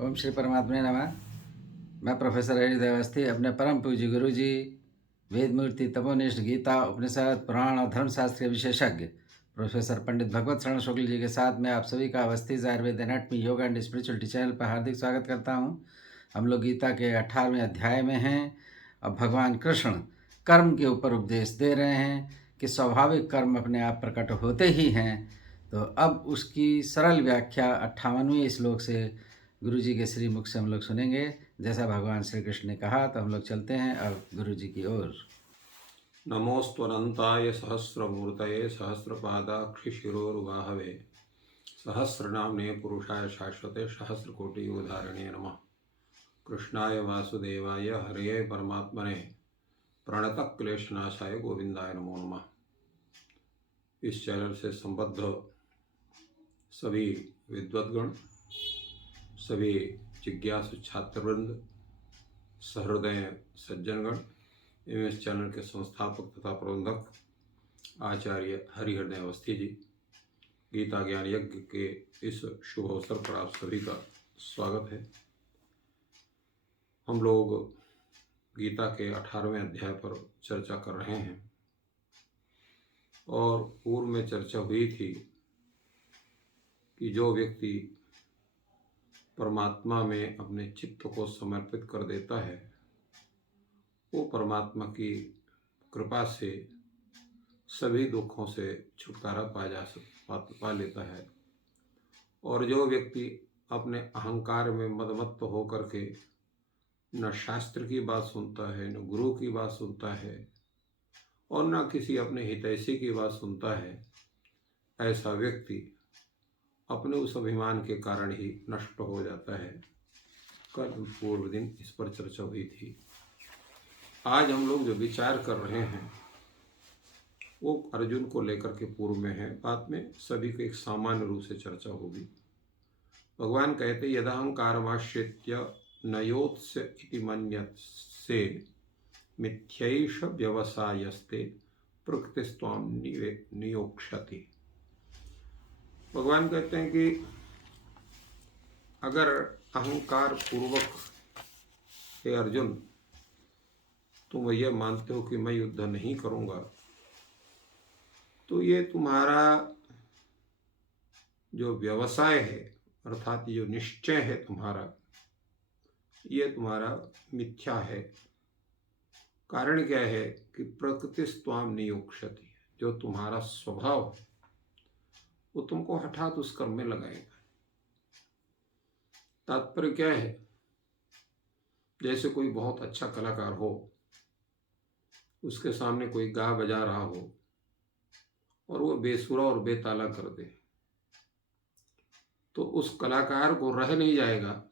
ओम श्री परमात्मा नमः। मैं प्रोफेसर हरिहर अवस्थी अपने परम पूज्य गुरु जी वेद मूर्ति तपोनिष्ठ गीता उपनिषद पुराण और धर्मशास्त्रीय विशेषज्ञ प्रोफेसर पंडित भगवत शरण शुक्ल जी के साथ में आप सभी का Awasthi Ayurveda anatomy yoga and spirituality channel पर हार्दिक स्वागत करता हूं। हम लोग गीता के 18वें अध्याय में हैं। अब भगवान कृष्ण कर्म के ऊपर उपदेश दे रहे हैं कि स्वाभाविक कर्म अपने आप प्रकट होते ही हैं। तो अब उसकी सरल व्याख्या 58वें श्लोक से गुरु जी के श्री मुख से हम लोग सुनेंगे। जैसा भगवान श्री कृष्ण ने कहा तो हम लोग चलते हैं अब गुरु जी की ओर। नमोस्त्वनन्ताय सहस्रमूर्तये सहस्रपादाक्षिशिरोर्बाहवे सहस्रनाम्ने पुरुषाय शाश्वते सहस्रकोटियुगधारिणे नमः। कृष्णाय वासुदेवाय हरये परमात्मने प्रणतक्लेशनाशाय गोविंदाय नमो नमः। इस चैनल से संबद्ध सभी विद्वद्गण, सभी जिज्ञासु छात्रवृंद, सहृदय सज्जनगण एवं इस चैनल के संस्थापक तथा प्रबंधक आचार्य हरिहर अवस्थी जी, गीता ज्ञान यज्ञ के इस शुभ अवसर पर आप सभी का स्वागत है। हम लोग गीता के 18वें अध्याय पर चर्चा कर रहे हैं और पूर्व में चर्चा हुई थी कि जो व्यक्ति परमात्मा में अपने चित्त को समर्पित कर देता है वो परमात्मा की कृपा से सभी दुखों से छुटकारा पा लेता है। और जो व्यक्ति अपने अहंकार में मदमत्त होकर के न शास्त्र की बात सुनता है, न गुरु की बात सुनता है और न किसी अपने हितैषी की बात सुनता है, ऐसा व्यक्ति अपने उस अभिमान के कारण ही नष्ट हो जाता है। कल पूर्व दिन इस पर चर्चा हुई थी। आज हम लोग जो विचार कर रहे हैं वो अर्जुन को लेकर के पूर्व में है, बाद में सभी को एक सामान्य रूप से चर्चा होगी। भगवान कहते यदहंकारमाश्रित्य नयोत्स्य इति मन्यसे मिथ्यैष व्यवसायस्ते प्रकृतिस्त्वां नियोक्ष्यति। भगवान कहते हैं कि अगर अहंकार पूर्वक हे अर्जुन तुम यह मानते हो कि मैं युद्ध नहीं करूंगा, तो ये तुम्हारा जो व्यवसाय है अर्थात जो निश्चय है तुम्हारा, ये तुम्हारा मिथ्या है। कारण क्या है कि प्रकृतिस्त्वां नियोक्ष्यति, जो तुम्हारा स्वभाव है वो तुमको हठात उस कर्म में लगाएगा। तात्पर्य क्या है, जैसे कोई बहुत अच्छा कलाकार हो, उसके सामने कोई गा बजा रहा हो और वो बेसुरा और बेताला कर दे, तो उस कलाकार को रह नहीं जाएगा,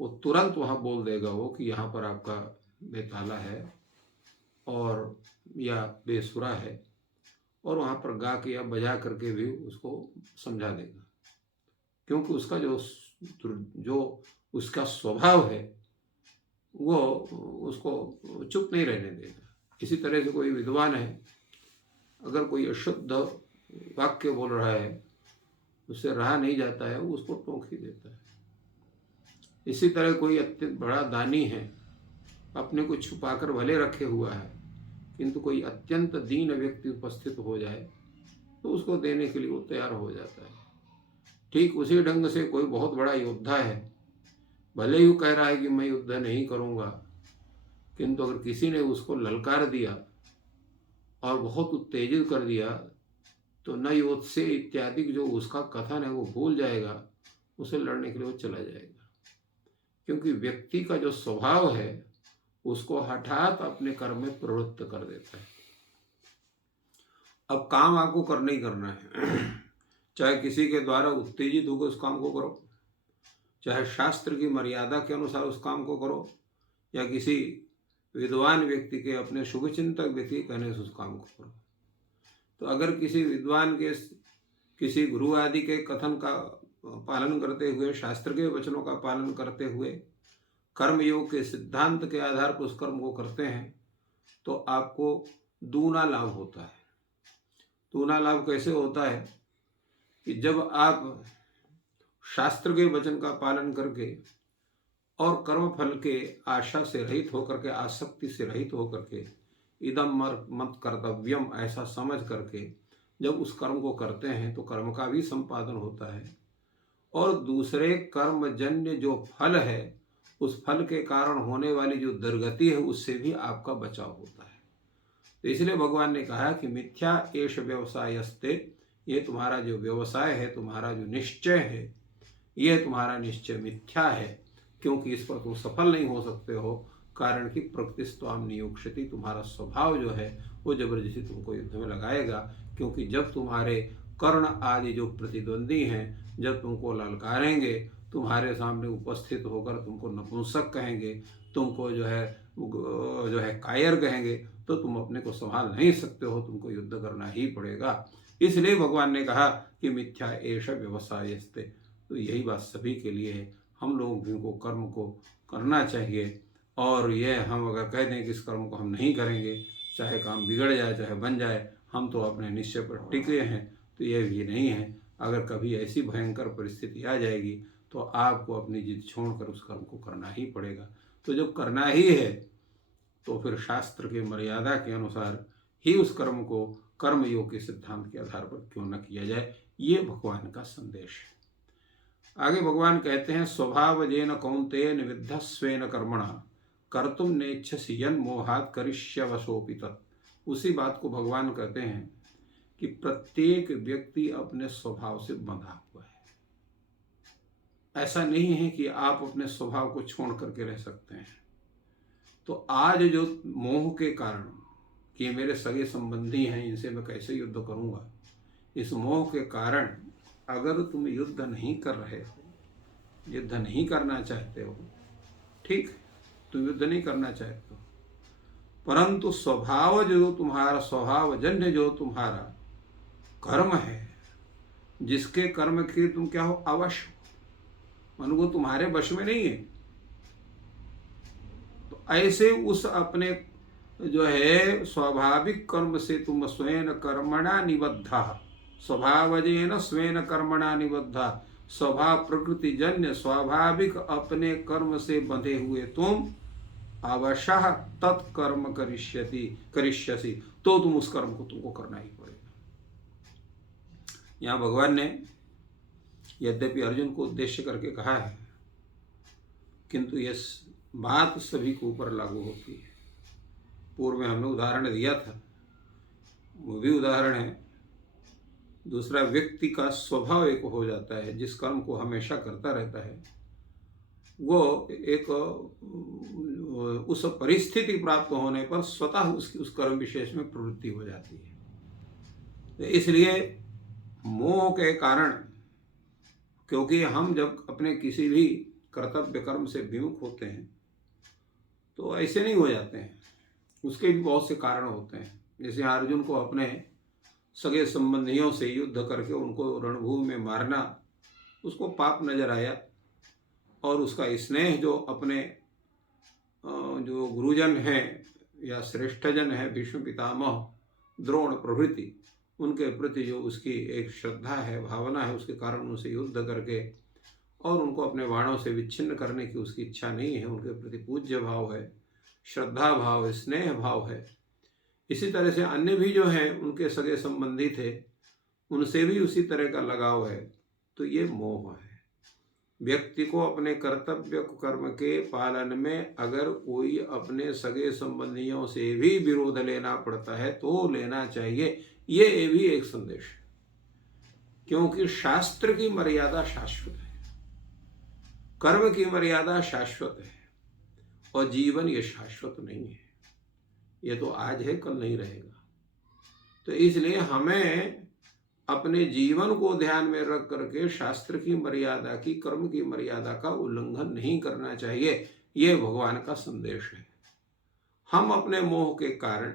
वो तुरंत वहाँ बोल देगा वो कि यहाँ पर आपका बेताला है और या बेसुरा है, और वहाँ पर गा के या बजा करके भी उसको समझा देगा। क्योंकि उसका जो उसका स्वभाव है वो उसको चुप नहीं रहने देगा। इसी तरह से कोई विद्वान है, अगर कोई अशुद्ध वाक्य बोल रहा है उससे रहा नहीं जाता है, वो उसको टोक ही देता है। इसी तरह कोई अत्यंत बड़ा दानी है, अपने को छुपाकर भले रखे हुआ है, किंतु कोई अत्यंत दीन व्यक्ति उपस्थित हो जाए तो उसको देने के लिए वो तैयार हो जाता है। ठीक उसी ढंग से कोई बहुत बड़ा योद्धा है, भले ही वो कह रहा है कि मैं युद्ध नहीं करूंगा, किंतु अगर किसी ने उसको ललकार दिया और बहुत उत्तेजित कर दिया तो न योत्स्य इत्यादि जो उसका कथन है वो भूल जाएगा, उसे लड़ने के लिए वो चला जाएगा। क्योंकि व्यक्ति का जो स्वभाव है उसको हठात अपने कर्म में प्रवृत्त कर देता है। अब काम आपको करना ही करना है, चाहे किसी के द्वारा उत्तेजित होकर उस काम को करो, चाहे शास्त्र की मर्यादा के अनुसार उस काम को करो, या किसी विद्वान व्यक्ति के अपने शुभचिंतक व्यक्ति कहने से उस काम को करो। तो अगर किसी विद्वान के, किसी गुरु आदि के कथन का पालन करते हुए, शास्त्र के वचनों का पालन करते हुए, कर्मयोग के सिद्धांत के आधार पर उस कर्म को करते हैं तो आपको दूना लाभ होता है। दूना लाभ कैसे होता है कि जब आप शास्त्र के वचन का पालन करके और कर्म फल के आशा से रहित होकर के, आसक्ति से रहित होकर के, इदम मत कर्तव्यम ऐसा समझ करके जब उस कर्म को करते हैं तो कर्म का भी संपादन होता है और दूसरे कर्मजन्य जो फल है उस फल के कारण होने वाली जो दुर्गति है उससे भी आपका बचाव होता है। तो इसलिए भगवान ने कहा कि मिथ्या एष व्यवसायस्ते, ये तुम्हारा जो व्यवसाय है, तुम्हारा जो निश्चय है, ये तुम्हारा निश्चय मिथ्या है, क्योंकि इस पर तुम सफल नहीं हो सकते हो। कारण कि प्रकृतिस्त्वाम नियोक्ष्यति, तुम्हारा स्वभाव जो है वो जबरदस्ती तुमको युद्ध में लगाएगा। क्योंकि जब तुम्हारे कर्ण आदि जो प्रतिद्वंदी हैं जब तुमको ललकारेंगे, तुम्हारे सामने उपस्थित होकर तुमको नपुंसक कहेंगे, तुमको जो है कायर कहेंगे, तो तुम अपने को संभाल नहीं सकते हो, तुमको युद्ध करना ही पड़ेगा। इसलिए भगवान ने कहा कि मिथ्या एष व्यवसायस्ते। तो यही बात सभी के लिए है, हम लोग भी को कर्म को करना चाहिए। और यह हम अगर कह दें कि इस कर्म को हम नहीं करेंगे, चाहे काम बिगड़ जाए चाहे बन जाए, हम तो अपने निश्चय पर टिके हैं, तो यह भी नहीं है। अगर कभी ऐसी भयंकर परिस्थिति आ जाएगी तो आपको अपनी जिद छोड़कर उस कर्म को करना ही पड़ेगा। तो जब करना ही है तो फिर शास्त्र के मर्यादा के अनुसार ही उस कर्म को कर्म योग के सिद्धांत के आधार पर क्यों न किया जाए, ये भगवान का संदेश है। आगे भगवान कहते हैं स्वभावजेन कौन्तेय निविद्धस्वेन कर्मणा कर्तुम नेच्छसि यन् मोहात् करिष्यवशोऽपि तत्। उसी बात को भगवान कहते हैं कि प्रत्येक व्यक्ति अपने स्वभाव से बंधा हुआ है। ऐसा नहीं है कि आप अपने स्वभाव को छोड़ करके रह सकते हैं। तो आज जो मोह के कारण कि मेरे सगे संबंधी हैं, इनसे मैं कैसे युद्ध करूंगा, इस मोह के कारण अगर तुम युद्ध नहीं कर रहे हो, युद्ध नहीं करना चाहते हो, ठीक, तुम युद्ध नहीं करना चाहते हो, परंतु स्वभाव जो तुम्हारा स्वभावजन्य जो तुम्हारा कर्म है, जिसके कर्म के तुम क्या हो, अवश्य हो, मन वो तुम्हारे वश में नहीं है, तो ऐसे उस अपने जो है स्वाभाविक कर्म से तुम स्वेन कर्मणा निबद्धा, स्वभावजेन स्वेन कर्मणा निबद्धा, स्वभाव प्रकृति जन्य स्वाभाविक अपने कर्म से बंधे हुए तुम अवश्य तत्कर्म करिष्यसि, तो तुम उस कर्म को तुमको करना ही पड़ेगा। यहाँ भगवान ने यद्यपि अर्जुन को उद्देश्य करके कहा है, किंतु यह बात सभी के ऊपर लागू होती है। पूर्व में हमने उदाहरण दिया था, वो भी उदाहरण है। दूसरा, व्यक्ति का स्वभाव एक हो जाता है, जिस कर्म को हमेशा करता रहता है वो एक उस परिस्थिति प्राप्त होने पर स्वतः उसकी उस कर्म विशेष में प्रवृत्ति हो जाती है। तो इसलिए मोह के कारण, क्योंकि हम जब अपने किसी भी कर्तव्य कर्म से विमुख होते हैं तो ऐसे नहीं हो जाते हैं, उसके भी बहुत से कारण होते हैं। जैसे अर्जुन को अपने सगे संबंधियों से युद्ध करके उनको रणभूमि में मारना उसको पाप नजर आया, और उसका स्नेह जो अपने जो गुरुजन हैं या श्रेष्ठजन हैं, भीष्म पितामह, द्रोण प्रभृति, उनके प्रति जो उसकी एक श्रद्धा है, भावना है, उसके कारण उनसे युद्ध करके और उनको अपने बाणों से विच्छिन्न करने की उसकी इच्छा नहीं है, उनके प्रति पूज्य भाव है, श्रद्धा भाव है, स्नेह भाव है। इसी तरह से अन्य भी जो हैं उनके सगे संबंधी थे, उनसे भी उसी तरह का लगाव है। तो ये मोह है। व्यक्ति को अपने कर्तव्य कर्म के पालन में अगर कोई अपने सगे संबंधियों से भी विरोध लेना पड़ता है तो लेना चाहिए, ये भी एक संदेश है। क्योंकि शास्त्र की मर्यादा शाश्वत है, कर्म की मर्यादा शाश्वत है, और जीवन ये शाश्वत नहीं है। ये तो आज है, कल नहीं रहेगा। तो इसलिए हमें अपने जीवन को ध्यान में रख करके शास्त्र की मर्यादा की, कर्म की मर्यादा का उल्लंघन नहीं करना चाहिए। ये भगवान का संदेश है। हम अपने मोह के कारण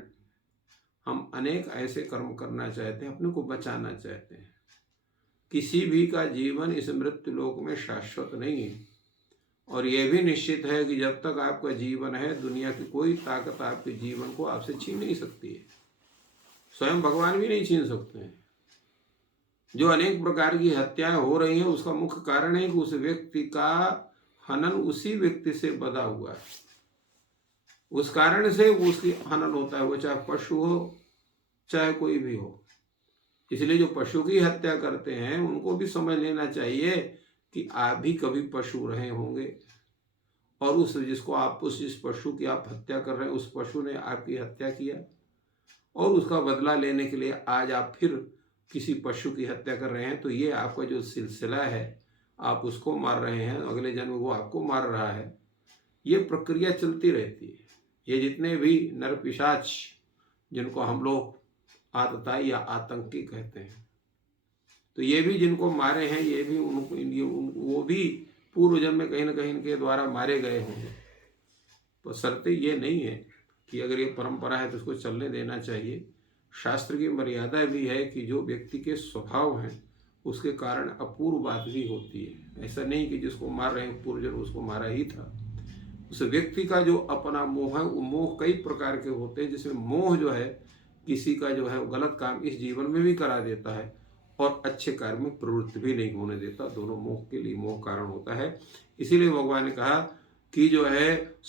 हम अनेक ऐसे कर्म करना चाहते हैं, अपने को बचाना चाहते हैं। किसी भी का जीवन इस मृत्यु लोक में शाश्वत नहीं है, और यह भी निश्चित है कि जब तक आपका जीवन है, दुनिया की कोई ताकत आपके जीवन को आपसे छीन नहीं सकती है। स्वयं भगवान भी नहीं छीन सकते हैं। जो अनेक प्रकार की हत्याएं हो रही हैं उसका मुख्य कारण है कि उस व्यक्ति का हनन उसी व्यक्ति से बधा हुआ है, उस कारण से वो उसकी हनन होता है, वो चाहे पशु हो चाहे कोई भी हो। इसलिए जो पशु की हत्या करते हैं उनको भी समझ लेना चाहिए कि आप भी कभी पशु रहे होंगे, और उस जिस पशु की आप हत्या कर रहे हैं उस पशु ने आपकी हत्या किया, और उसका बदला लेने के लिए आज आप फिर किसी पशु की हत्या कर रहे हैं। तो ये आपका जो सिलसिला है, आप उसको मार रहे हैं, अगले जन्म वो आपको मार रहा है। ये प्रक्रिया चलती रहती है। ये जितने भी नर पिशाच जिनको हम लोग आतताई या आतंकी कहते हैं, तो ये भी जिनको मारे हैं, ये भी वो भी पूर्व जन्म में कहीं ना कहीं इनके द्वारा मारे गए होंगे। तो शर्त ये नहीं है कि अगर ये परंपरा है तो उसको चलने देना चाहिए। शास्त्र की मर्यादा भी है कि जो व्यक्ति के स्वभाव हैं उसके कारण अपूर्व बात भी होती है। ऐसा नहीं कि जिसको मार रहे हैं पूर्व जन्म उसको मारा ही था। उस व्यक्ति का जो अपना मोह है, वो मोह कई प्रकार के होते हैं, जिसमें मोह जो है किसी का जो है वो गलत काम इस जीवन में भी करा देता है और अच्छे कार्य में प्रवृत्ति भी नहीं होने देता। दोनों मोह के लिए मोह कारण होता है। इसीलिए भगवान ने कहा कि जो है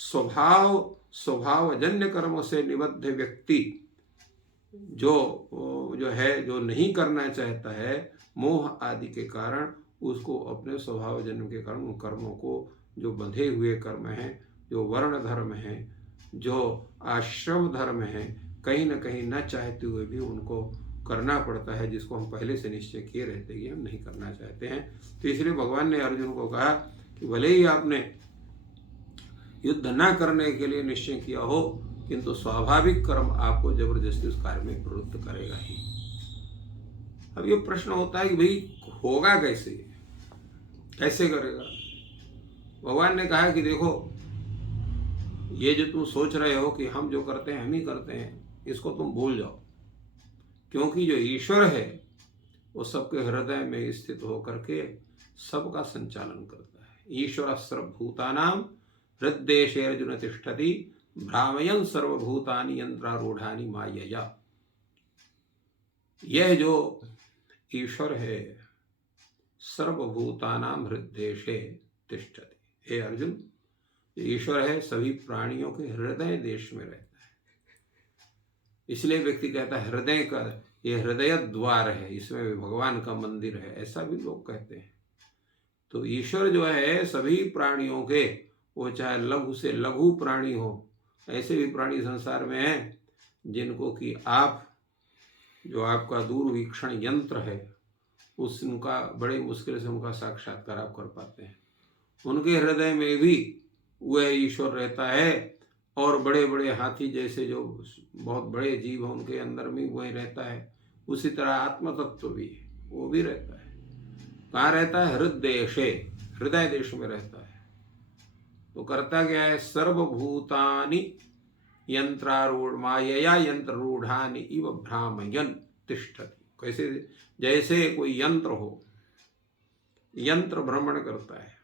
स्वभावजन्य कर्मों से निबद्ध व्यक्ति जो है जो नहीं करना चाहता है मोह आदि के कारण, उसको अपने स्वभावजन्य के कारण उन कर्मों को, जो बंधे हुए कर्म हैं, जो वर्ण धर्म हैं, जो आश्रम धर्म हैं, कहीं ना कहीं न चाहते हुए भी उनको करना पड़ता है, जिसको हम पहले से निश्चय किए रहते हैं कि हम नहीं करना चाहते हैं। तो इसलिए भगवान ने अर्जुन को कहा कि भले ही आपने युद्ध न करने के लिए निश्चय किया हो, किंतु स्वाभाविक कर्म आपको जबरदस्ती उस कार्य में प्रवृत्त करेगा ही। अब ये प्रश्न होता है कि भाई होगा कैसे, कैसे करेगा। भगवान ने कहा कि देखो, ये जो तुम सोच रहे हो कि हम जो करते हैं हम ही करते हैं, इसको तुम भूल जाओ, क्योंकि जो ईश्वर है वो सबके हृदय में स्थित होकर के सबका संचालन करता है। ईश्वर सर्वभूतानां हृद्देशे अर्जुन तिष्ठति भ्रामयन् सर्वभूतानि यंत्रारूढ़ानि मायया। यह जो ईश्वर है सर्वभूतानां हृद्देशे तिष्ठति, हे अर्जुन, ईश्वर है सभी प्राणियों के हृदय देश में रहता है। इसलिए व्यक्ति कहता है हृदय का ये हृदय द्वार है, इसमें भी भगवान का मंदिर है, ऐसा भी लोग कहते हैं। तो ईश्वर जो है सभी प्राणियों के, वो चाहे लघु से लघु प्राणी हो, ऐसे भी प्राणी संसार में हैं जिनको कि आप जो आपका दूरवीक्षण यंत्र है उनका बड़े मुश्किल से उनका साक्षात्कार आप कर पाते हैं। उनके हृदय में भी वह ईश्वर रहता है, और बड़े बड़े हाथी जैसे जो बहुत बड़े जीव हैं उनके अंदर भी वही रहता है। उसी तरह आत्म तत्व भी है, वो भी रहता है। कहाँ रहता है? हृदय, हृदय देश में रहता है। तो करता क्या है? सर्वभूतानि यंत्रारूढ़ मायया यंत्ररूढ़ानि इव भ्रामयन् तिष्ठति। कैसे? जैसे कोई यंत्र हो, यंत्र भ्रमण करता है,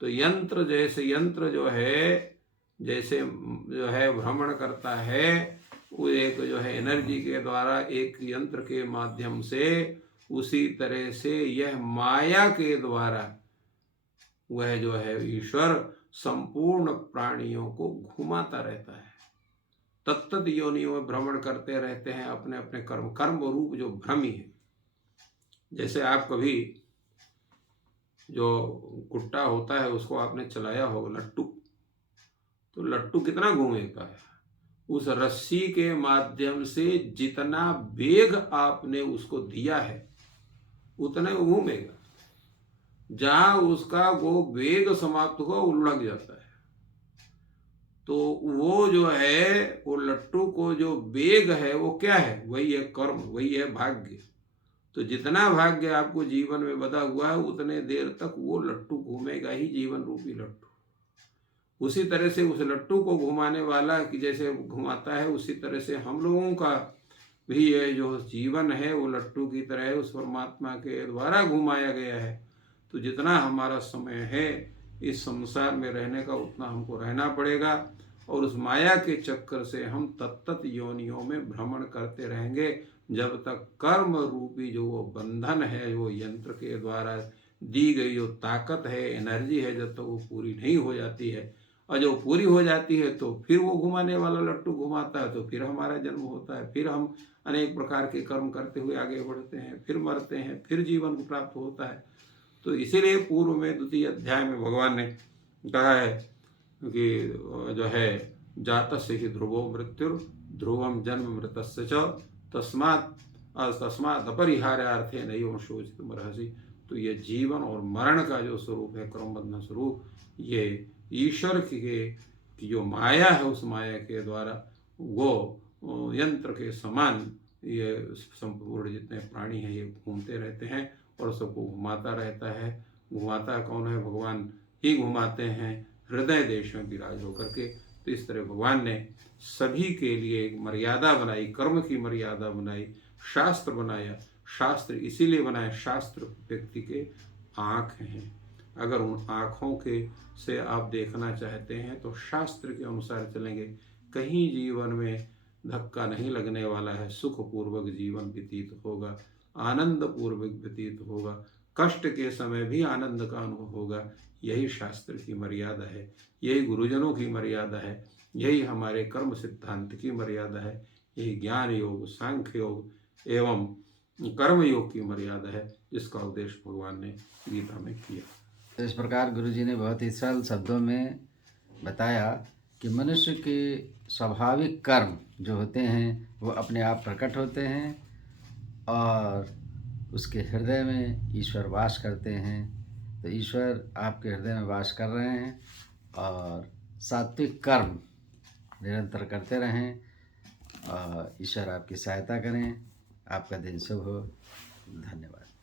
तो यंत्र जो है जैसे जो है भ्रमण करता है, वो एक जो है एनर्जी के द्वारा एक यंत्र के माध्यम से, उसी तरह से यह माया के द्वारा वह जो है ईश्वर संपूर्ण प्राणियों को घुमाता रहता है। तत्त योनियों में भ्रमण करते रहते हैं अपने अपने कर्म रूप जो भ्रमी है। जैसे आप कभी जो गुट्टा होता है उसको आपने चलाया होगा, लट्टू, तो लट्टू कितना घूमेगा है? उस रस्सी के माध्यम से जितना वेग आपने उसको दिया है उतने घूमेगा। जहां उसका वो वेग समाप्त हुआ वो लुढ़क जाता है। तो वो जो है वो लट्टू को जो वेग है वो क्या है? वही है कर्म, वही है भाग्य। तो जितना भाग्य आपको जीवन में बधा हुआ है उतने देर तक वो लट्टू घूमेगा ही, जीवन रूपी लट्टू। उसी तरह से उस लट्टू को घुमाने वाला कि जैसे घुमाता है, उसी तरह से हम लोगों का भी ये जो जीवन है वो लट्टू की तरह है, उस परमात्मा के द्वारा घुमाया गया है। तो जितना हमारा समय है इस संसार में रहने का उतना हमको रहना पड़ेगा, और उस माया के चक्कर से हम तत्त योनियों में भ्रमण करते रहेंगे। जब तक कर्म रूपी जो वो बंधन है, वो यंत्र के द्वारा दी गई जो ताकत है, एनर्जी है, जब तक वो पूरी नहीं हो जाती है, और जो पूरी हो जाती है तो फिर वो घुमाने वाला लट्टू घुमाता है, तो फिर हमारा जन्म होता है, फिर हम अनेक प्रकार के कर्म करते हुए आगे बढ़ते हैं, फिर मरते हैं, फिर जीवन को प्राप्त होता है। तो इसीलिए पूर्व में 2 अध्याय में भगवान ने कहा है कि जो है जातस्य हि ध्रुवो मृत्युर ध्रुवम जन्म मृतस्य च तस्मात् अपरिहार्यार्थे नैव शोचितुमर्हसि। तो ये जीवन और मरण का जो स्वरूप है, क्रम बंधन स्वरूप, ये ईश्वर की जो माया है, उस माया के द्वारा वो यंत्र के समान ये संपूर्ण जितने प्राणी हैं ये घूमते रहते हैं और सबको घुमाता रहता है। घुमाता कौन है? भगवान ही घुमाते हैं, हृदय देश में विराज होकर के। तो इस तरह भगवान ने सभी के लिए एक मर्यादा बनाई, कर्म की मर्यादा बनाई, शास्त्र बनाया। शास्त्र इसीलिए बनाया, शास्त्र व्यक्ति के आँख हैं। अगर उन आँखों के से आप देखना चाहते हैं तो शास्त्र के अनुसार चलेंगे, कहीं जीवन में धक्का नहीं लगने वाला है, सुखपूर्वक जीवन व्यतीत होगा, आनंद पूर्वक व्यतीत होगा, कष्ट के समय भी आनंद का अनुभव होगा। यही शास्त्र की मर्यादा है, यही गुरुजनों की मर्यादा है, यही हमारे कर्म सिद्धांत की मर्यादा है, यही ज्ञान योग, सांख्य योग एवं कर्म योग की मर्यादा है, जिसका उपदेश भगवान ने गीता में किया। तो इस प्रकार गुरुजी ने बहुत ही सरल शब्दों में बताया कि मनुष्य के स्वाभाविक कर्म जो होते हैं वो अपने आप प्रकट होते हैं और उसके हृदय में ईश्वर वास करते हैं। तो ईश्वर आपके हृदय में वास कर रहे हैं और सात्विक कर्म निरंतर करते रहें और ईश्वर आपकी सहायता करें। आपका दिन शुभ हो। धन्यवाद।